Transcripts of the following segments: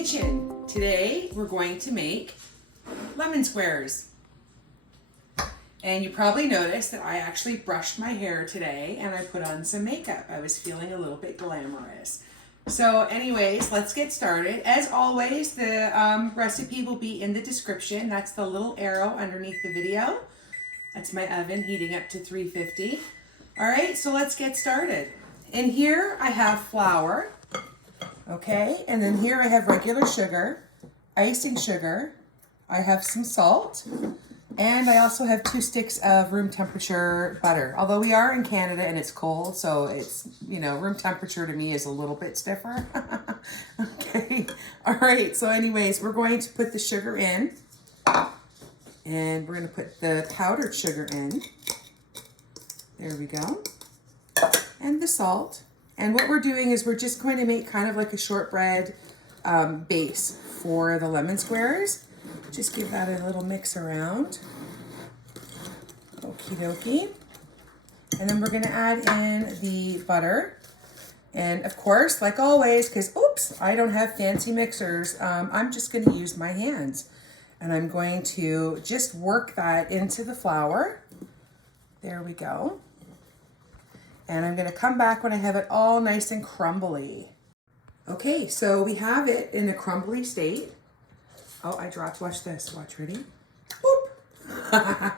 kitchen. Today we're going to make lemon squares. And you probably noticed that I actually brushed my hair today and I put on some makeup. I was feeling a little bit glamorous. So anyways, let's get started. As always, the recipe will be in the description. That's the little arrow underneath the video. That's my oven heating up to 350. All right, so let's get started. In here I have flour, okay? And then here I have regular sugar, icing sugar. I have some salt. And I also have 2 sticks of room temperature butter. Although we are in Canada and it's cold, so it's, room temperature to me is a little bit stiffer. Okay. All right. So anyways, we're going to put the sugar in. And we're going to put the powdered sugar in. There we go. And the salt. And what we're doing is we're just going to make kind of like a shortbread base for the lemon squares. Just give that a little mix around. Okie dokie. And then we're going to add in the butter. And of course, like always, because oops, I don't have fancy mixers, I'm just going to use my hands. And I'm going to just work that into the flour. There we go. And I'm going to come back when I have it all nice and crumbly. Okay, so we have it in a crumbly state. Oh, I dropped, watch this, watch, ready? Boop!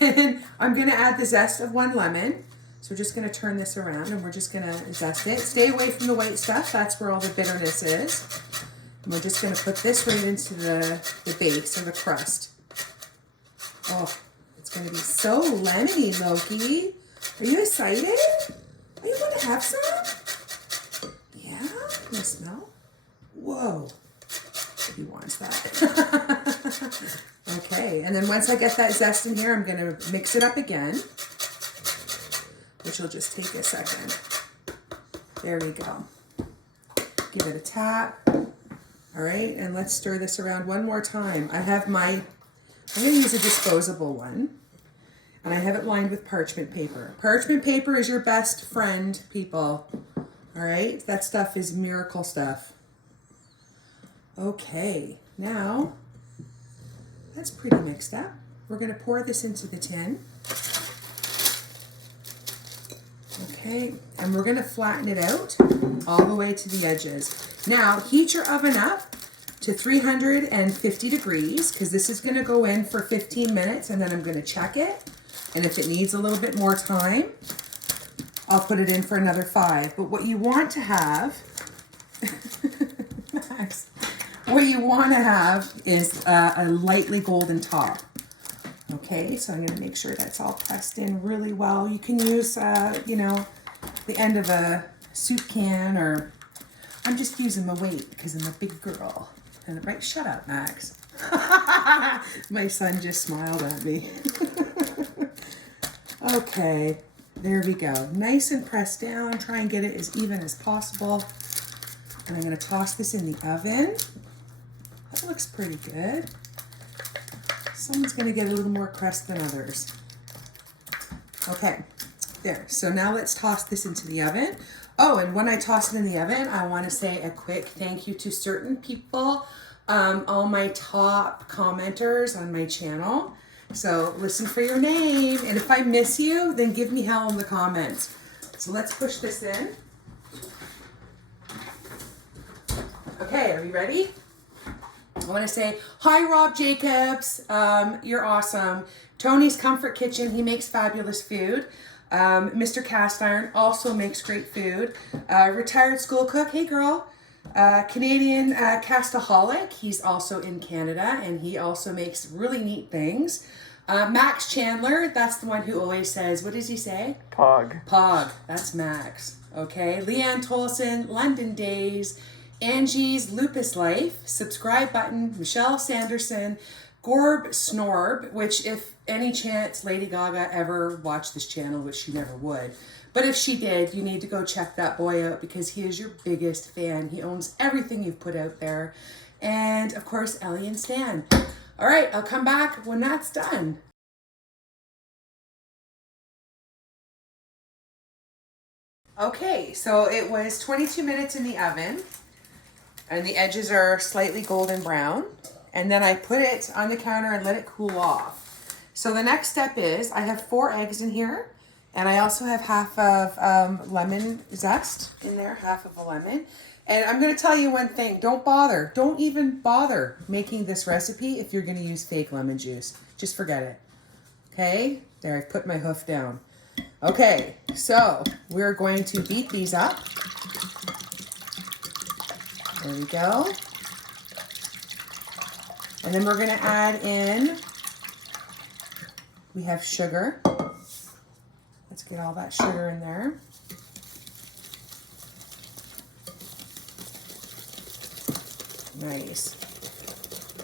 And I'm gonna add the zest of 1 lemon. So we're just gonna turn this around and we're just gonna zest it. Stay away from the white stuff, that's where all the bitterness is. And we're just gonna put this right into the base or the crust. Oh, it's gonna be so lemony, Loki. Are you excited? Are you gonna have some? Yeah, can you smell? Whoa. He wants that. Okay, and then once I get that zest in here, I'm going to mix it up again, which will just take a second. There we go. Give it a tap. All right, and let's stir this around one more time. I'm going to use a disposable one, and I have it lined with parchment paper. Parchment paper is your best friend, people. All right, that stuff is miracle stuff. Okay, now that's pretty mixed up. We're going to pour this into the tin. Okay, and we're going to flatten it out all the way to the edges. Now, heat your oven up to 350 degrees because this is going to go in for 15 minutes and then I'm going to check it. And if it needs a little bit more time, I'll put it in for another 5. But what you want to have... Max. What you want to have is a lightly golden top. Okay, so I'm going to make sure that's all pressed in really well. You can use, the end of a soup can, or I'm just using my weight because I'm a big girl. And right, shut up, Max. My son just smiled at me. Okay, there we go. Nice and pressed down. Try and get it as even as possible. And I'm going to toss this in the oven. That looks pretty good. Someone's going to get a little more crust than others. Okay, there. So now let's toss this into the oven. Oh, and when I toss it in the oven, I want to say a quick thank you to certain people, all my top commenters on my channel. So listen for your name. And if I miss you, then give me hell in the comments. So let's push this in. Okay, are you ready? I want to say, hi, Rob Jacobs. You're awesome. Tony's Comfort Kitchen. He makes fabulous food. Mr. Cast Iron also makes great food. Retired school cook. Hey, girl. Canadian Castaholic. He's also in Canada, and he also makes really neat things. Max Chandler. That's the one who always says, what does he say? Pog. Pog. That's Max. Okay. Leanne Tolson. London Days. Angie's Lupus Life, subscribe button, Michelle Sanderson, Gorb Snorb, which if any chance Lady Gaga ever watched this channel, which she never would, but if she did, you need to go check that boy out because he is your biggest fan. He owns everything you've put out there. And of course, Ellie and Stan. All right, I'll come back when that's done. Okay, so it was 22 minutes in the oven. and the edges are slightly golden brown. And then I put it on the counter and let it cool off. So the next step is I have 4 eggs in here, and I also have half of lemon zest in there, half of a lemon. And I'm going to tell you one thing, don't even bother making this recipe if you're going to use fake lemon juice. Just forget it. Okay, there, I've put my hoof down. Okay, so we're going to beat these up. There we go. And then we're going to add in, we have sugar. Let's get all that sugar in there. Nice.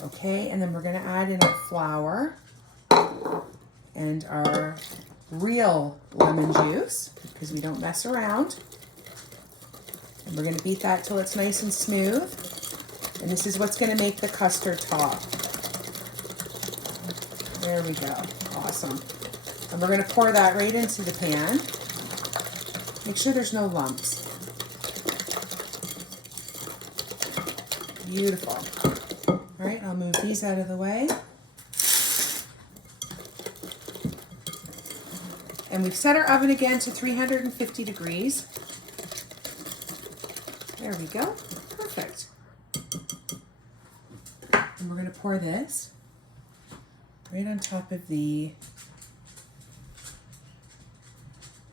Okay, and then we're going to add in our flour and our real lemon juice because we don't mess around. And we're going to beat that till it's nice and smooth. And this is what's going to make the custard top. There we go. Awesome. And we're going to pour that right into the pan. Make sure there's no lumps. Beautiful. All right, I'll move these out of the way. And we've set our oven again to 350 degrees. There we go. Perfect. And we're going to pour this right on top of the,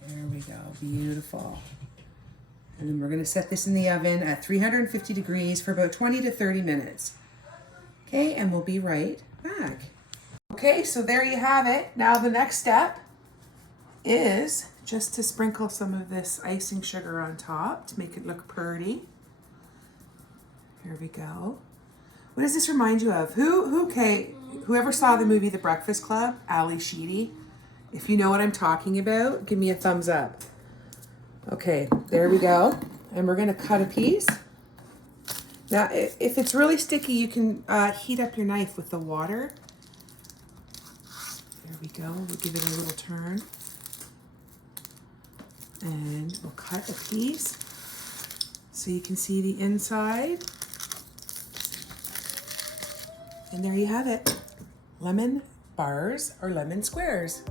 there we go, beautiful. And then we're going to set this in the oven at 350 degrees for about 20 to 30 minutes. Okay, and we'll be right back. Okay, so there you have it. Now the next step is just to sprinkle some of this icing sugar on top to make it look pretty. Here we go. What does this remind you of? Whoever saw the movie The Breakfast Club, Ali Sheedy, if you know what I'm talking about, give me a thumbs up. Okay, there we go. And we're going to cut a piece. Now, if it's really sticky, you can heat up your knife with the water. There we go. We'll give it a little turn. And we'll cut a piece so you can see the inside. And there you have it. Lemon bars or lemon squares.